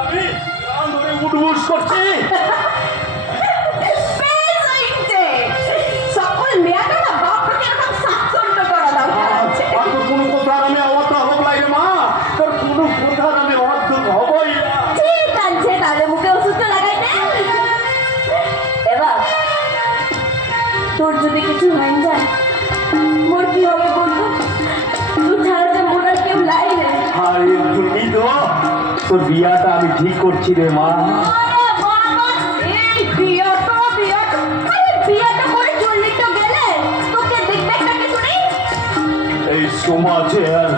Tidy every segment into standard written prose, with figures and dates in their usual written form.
আমি ধরে উঠবুস করছি। সকল মেয়েটা না বাপকে এরকম শাসন করা দরকার আছে। আর তোর কোনো কথার আমি অবাধ্য হব লাগে মা, তোর কোনো কথার আমি অবাধ্য হবই না। ঠিক আছে, তাহলে মুখে ওষুধ লাগাই দে। এবার তোর যদি কিছু হয়ে যায় মোর কি হবে বলতো? তুই ছাড়া যে মোর আর কেউ লাই রে। আরে তুমি তো তোর বিয়াটা আমি ঠিক করছি রে মা। আরে বাবা, এই বিয়াটা আরে বিয়াটা করে চললি তো গেলে তোকে দেখবে একটা কিছু নেই। এই সমাজে আর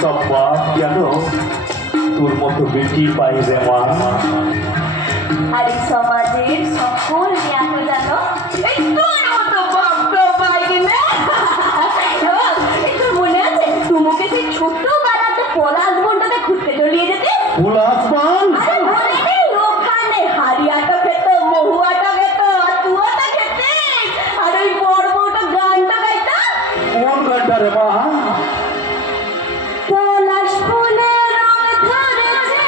সব বাপ কেন তোর মতো বেটি পাই রে মা। আর এই সমাজের সকল মেয়েকে জানো এই তোর মতো বাপ্পা পাই না। এই তোর মনে আছে তুমুকে সেই ছোট্ট বাড়াতে পলাশ বনটাতে ঘুরতে চলিয়ে যেতে? ফুলাসমান আরে মনে নেই ওখানে হারিয়াটা খেত, মহুয়াটা খেত, আর তুয়াটা খেতে, আর ওই বড় বড়টা গানটা গাইতা। কোন গানটা রে মা? পলাশ ফুলের রং ধরেছে